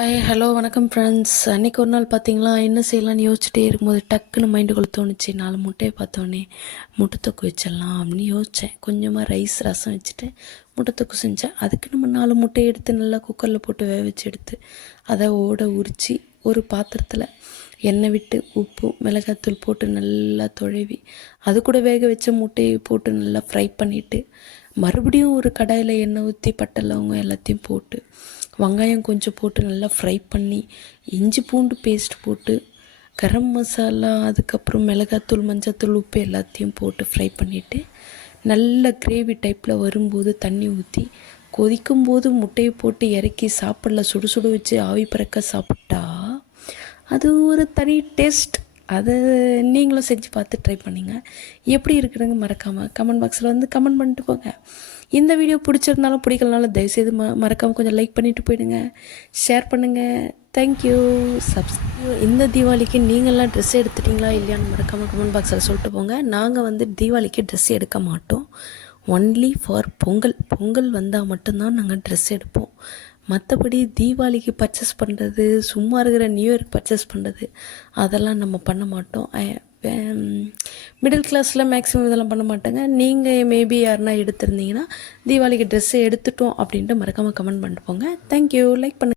Hi hello வணக்கம் friends. அன்றைக்கி ஒரு நாள் பார்த்தீங்களா, என்ன செய்யலாம்னு யோசிச்சுட்டே இருக்கும்போது டக்குன்னு மைண்டுக்குள்ளே தோணுச்சு, 4 முட்டையை பார்த்தோன்னே முட்டை தொக்கு வச்சிடலாம் அப்படின்னு யோசித்தேன். கொஞ்சமாக ரைஸ் ரசம் வச்சுட்டு முட்டை தொக்கு செஞ்சேன். அதுக்கு நம்ம 4 முட்டையை எடுத்து நல்லா குக்கரில் போட்டு வேக வச்சு எடுத்து அதை உரித்து ஒரு பாத்திரத்தில் எண்ணெய் விட்டு உப்பு மிளகாத்தூள் போட்டு நல்லா துழவி அது கூட வேக வச்ச முட்டையை போட்டு நல்லா ஃப்ரை பண்ணிவிட்டு மறுபடியும் ஒரு கடாயில் எண்ணெய் ஊற்றி பட்டை லவங்கம் எல்லாத்தையும் போட்டு வெங்காயம் கொஞ்சம் போட்டு நல்லா ஃப்ரை பண்ணி இஞ்சி பூண்டு பேஸ்ட் போட்டு கரம் மசாலா அதுக்கப்புறம் மிளகாத்தூள் மஞ்சத்தூள் உப்பு எல்லாத்தையும் போட்டு ஃப்ரை பண்ணிவிட்டு நல்ல கிரேவி டைப்பில் வரும்போது தண்ணி ஊற்றி கொதிக்கும்போது முட்டையை போட்டு இறக்கி சாப்பிடலாம். சுடு சுடு வச்சு ஆவி பறக்க சாப்பிட்டா அது ஒரு தனி டேஸ்ட். அதை நீங்களும் செஞ்சு பார்த்து ட்ரை பண்ணிங்க. எப்படி இருக்குதுங்க மறக்காமல் கமெண்ட் பாக்ஸில் வந்து கமெண்ட் பண்ணிட்டு போங்க. இந்த வீடியோ பிடிச்சிருந்தாலும் பிடிக்கலனாலும் தயவுசெய்து மறக்காமல் கொஞ்சம் லைக் பண்ணிவிட்டு போயிடுங்க, ஷேர் பண்ணுங்கள். தேங்க்யூ. இந்த தீபாவளிக்கு நீங்கள்லாம் ட்ரெஸ் எடுத்துட்டிங்களா இல்லையான்னு மறக்காமல் கமெண்ட் பாக்ஸில் சொல்லிட்டு போங்க. நாங்கள் வந்து தீபாவளிக்கு ட்ரெஸ் எடுக்க மாட்டோம். ஒன்லி ஃபார் பொங்கல் வந்தால் மட்டும்தான் நாங்கள் ட்ரெஸ் எடுப்போம். மற்றபடி தீபாவளிக்கு பர்ச்சேஸ் பண்ணுறது, சும்மா இருக்கிற நியூ இயர்க்கு பர்ச்சேஸ் பண்ணுறது அதெல்லாம் நம்ம பண்ண மாட்டோம். மிடில் கிளாஸில் மேக்ஸிமம் இதெல்லாம் பண்ண மாட்டாங்க. நீங்கள் மேபி யாருன்னா எடுத்திருந்தீங்கன்னா தீபாவளிக்கு ட்ரெஸ்ஸு எடுத்துட்டோம் அப்படின்ட்டு மறக்காமல் கமெண்ட் பண்ணிட்டு போங்க. தேங்க்யூ. லைக் பண்ணுங்கள்.